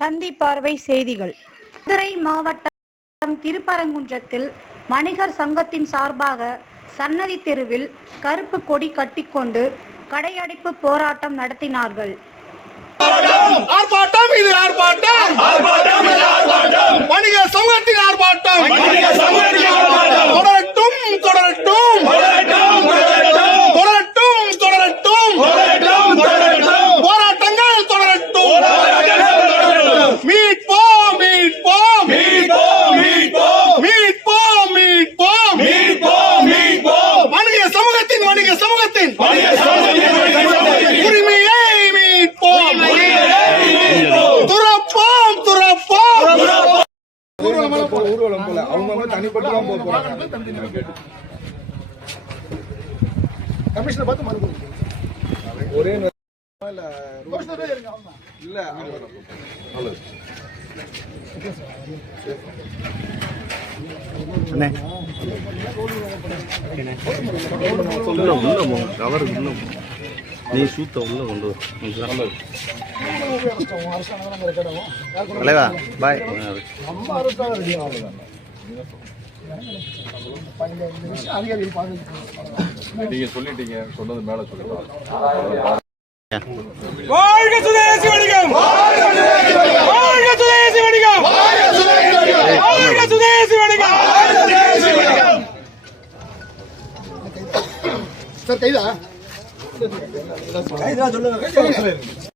தந்தி பார்வை செய்திகள். மதுரை மாவட்டம் திருப்பரங்குன்றத்தில் வணிகர் சங்கத்தின் சார்பாக சன்னதி தெருவில் கருப்பு கொடி கட்டிக்கொண்டு கடையடைப்பு போராட்டம் நடத்தினார்கள். ஆர்ப்பாட்டம் இது ஆர்ப்பாட்டம், வணிகர் சங்கத்தின் ஆர்ப்பாட்டம் தொடரட்டும் தொடரட்டும் தொடரட்டும் தொடரட்டும் போராட்டங்கள் தொடரட்டும். மீட்போம் மீட்போம் மீட்போம் மீட்போம் மீட்போம் மீட்போம் வணிகர் சமூகத்தின் உரிமையை மீட்போம். துறப்போம் துறப்போம். ஊர்வலம் போல அவங்க தனிப்பட்டு தான் போறாங்க. கமிஷனை பார்த்து மனு ஒரே இல்ல நீ சூத்த உள்ள கொண்டு பாய். நீங்க சொல்லிட்டீங்க, சொன்னது மேல சொல்லுங்க. வாழ்க சுதேசி வணிகம், வாழ்க சுதேசி வணிகம், வாழ்க சுதேசி வணிகம். சார் கைதா சொல்லுங்க.